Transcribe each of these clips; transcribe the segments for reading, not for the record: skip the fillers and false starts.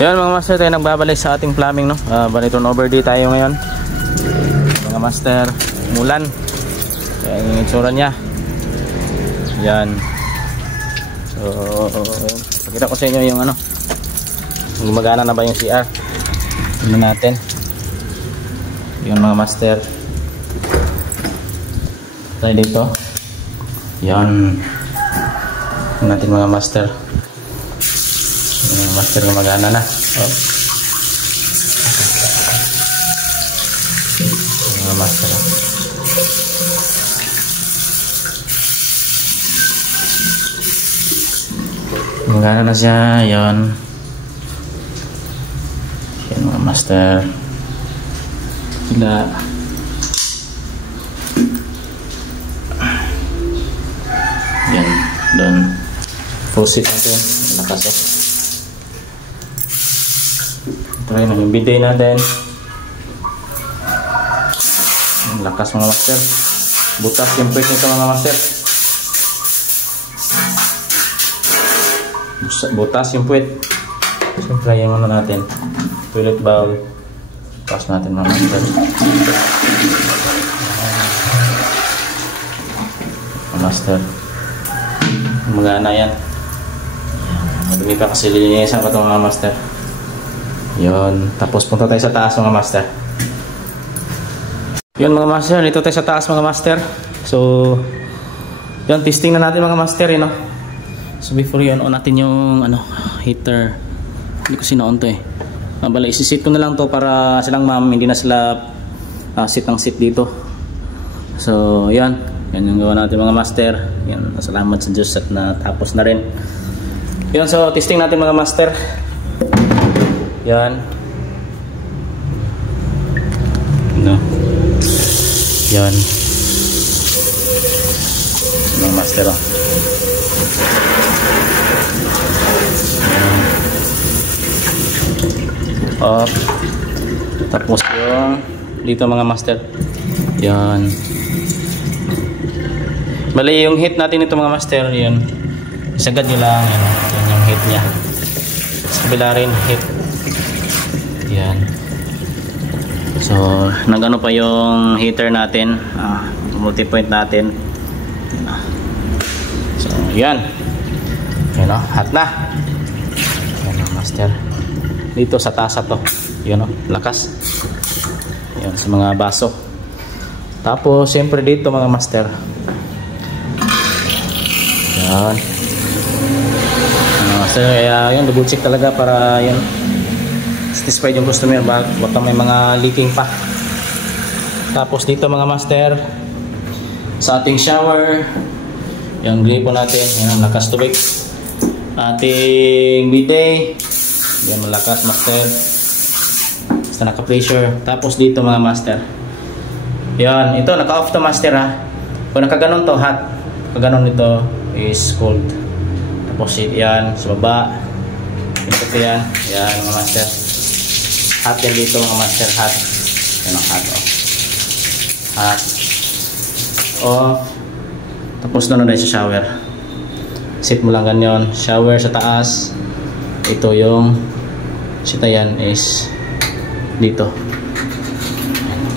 Yan mga master, tayo nagbabalik sa ating plumbing, no? Bali turnover day tayo ngayon. Mga master, mulan. Yan yung itsura niya. Yan. So, pakita ko sa inyo yung ano. Gumagana na ba yung CR? Tingnan natin. Yun mga master. Tayo dito. Yan. Tingnan natin mga master. Yung master gumagana na. Oh. Mga master. Gumagana na siya. Yan. Yan mga master. Sila. Yan. Doon. Faucet natin. Lakas eh. Try na yung bidet natin. Ang lakas mga master. Butas yung puwet nito mga master. Butas yung puwet. Siyempre yung ano natin. Toilet bowl. Pas natin mga master. Mga master. Magana yan. Madumi pa kasi linisan pa ito mga master. Yun. Tapos punta tayo sa taas mga master. Yun mga master. Dito tayo sa taas mga master. So yun. Testing na natin mga master. You know? So before yun, on natin yung ano, heater. Hindi ko sino-on to eh. Bala, isisit ko na lang to para silang ma'am hindi na sila sit ang sit dito. So yan. Yan yung gawa natin mga master. Yan. Salamat sa Diyos at natapos na rin. Yun. So testing natin mga master. Yan. No. Yan. Mga master oh. Off. Tapos yung dito mga master. Yan. Bali yung heat natin ito mga master. Yun. Isagad nyo lang. Yan yung heat nya. Sa kabila rin heat. Yan. So, nag-ano pa yung heater natin, multi-point natin. So, yan. Yan o, hot na. Yan o, master. Dito sa tasa to. Yan o, lakas. Yan, sa mga baso. Tapos, siyempre dito mga master. Yan. Master, kaya yun, double check talaga para yan. Satisfied yung customer, baka may mga leaking pa. Tapos dito mga master, sa ating shower, yung gripo natin, yan, lakas tubig. Ating bidet, yan, malakas master. Basta naka-pressure. Tapos dito mga master, yan, ito naka-off to master ha. Kung nakaganon to hot, nakaganon ito is cold. Tapos yan, sa baba, ito yan, yan mga master. Hot yan dito mga master, hot. Yan ang hot off. Hot off. Tapos doon na sa shower. Set mo lang ganyan. Shower sa taas. Ito yung sita yan is dito.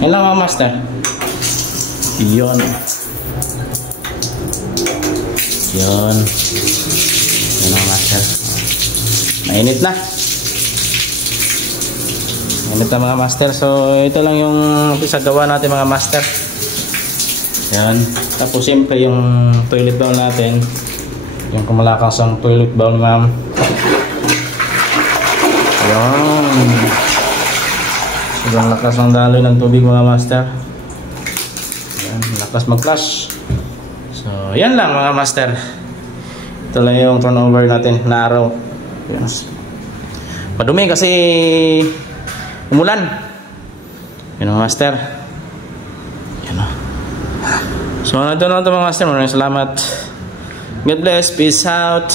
Yan lang mga master. Yun. Yun. Yan mga master. Mainit na. Ito mga master. So ito lang yung isagawa natin mga master. Yan. Tapos siyempre yung toilet bowl natin. Yung kumalakas ang toilet bowl ma'am. Yan. Sobrang lakas ng daloy ng tubig mga master. Yan. Lakas mag-flush. So yan lang mga master. Ito lang yung turnover natin na araw. Yan. Padumi kasi umulan. Yun ang master. Yan o. So, ito na ito mga master. Maraming salamat. God bless. Peace out.